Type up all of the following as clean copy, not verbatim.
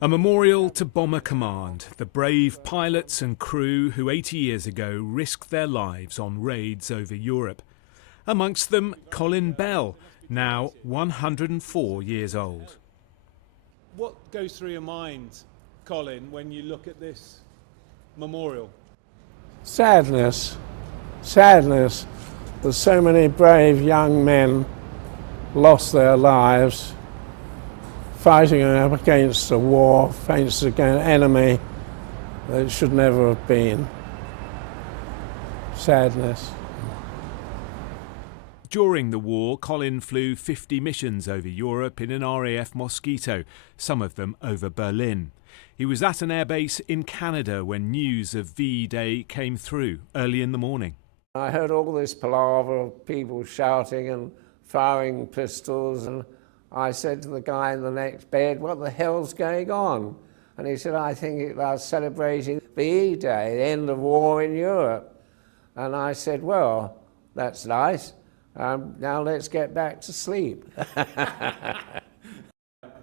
A memorial to Bomber Command, the brave pilots and crew who 80 years ago risked their lives on raids over Europe. Amongst them, Colin Bell, now 104 years old. What goes through your mind, Colin, when you look at this memorial? Sadness. Sadness that so many brave young men lost their lives fighting up against a war, against an enemy that should never have been. Sadness. During the war, Colin flew 50 missions over Europe in an RAF Mosquito, some of them over Berlin. He was at an airbase in Canada when news of VE Day came through early in the morning. I heard all this palaver of people shouting and firing pistols, and I said to the guy in the next bed, "What the hell's going on?" And he said, "I think it was celebrating VE Day, the end of war in Europe." And I said, "Well, that's nice. Now let's get back to sleep."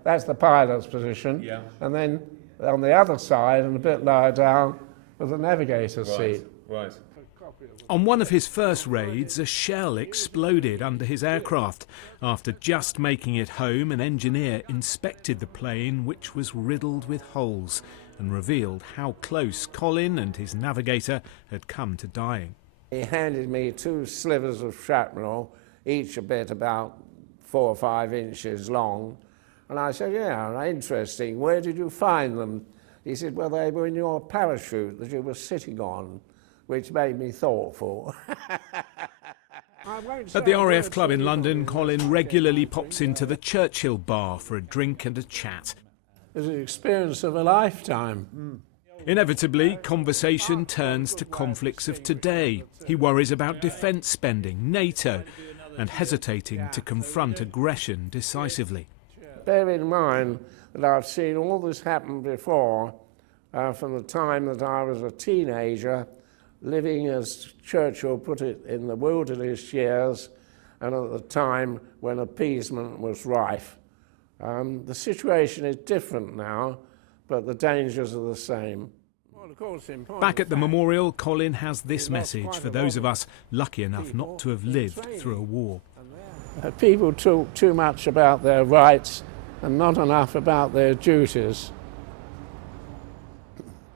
That's the pilot's position. Yeah. And then on the other side, and a bit lower down, was the navigator's seat. Right. On one of his first raids, a shell exploded under his aircraft. After just making it home, an engineer inspected the plane, which was riddled with holes, and revealed how close Colin and his navigator had come to dying. He handed me 2 slivers of shrapnel, each a bit about 4 or 5 inches long. And I said, "Yeah, interesting. Where did you find them?" He said, "Well, they were in your parachute that you were sitting on," which made me thoughtful. At the RAF Club in London, Colin regularly pops into the Churchill bar for a drink and a chat. It's an experience of a lifetime. Inevitably, conversation turns to conflicts of today. He worries about defence spending, NATO, and hesitating to confront aggression decisively. Bear in mind that I've seen all this happen before, from the time that I was a teenager, living, as Churchill put it, in the wilderness years, and at the time when appeasement was rife. The situation is different now, but the dangers are the same. Back at the memorial, Colin has this message for those of us lucky enough not to have lived through a war. People talk too much about their rights and not enough about their duties.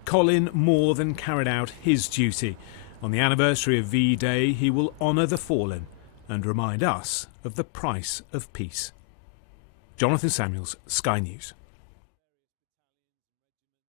Colin more than carried out his duty. On the anniversary of VE Day, he will honour the fallen and remind us of the price of peace. Jonathan Samuels, Sky News.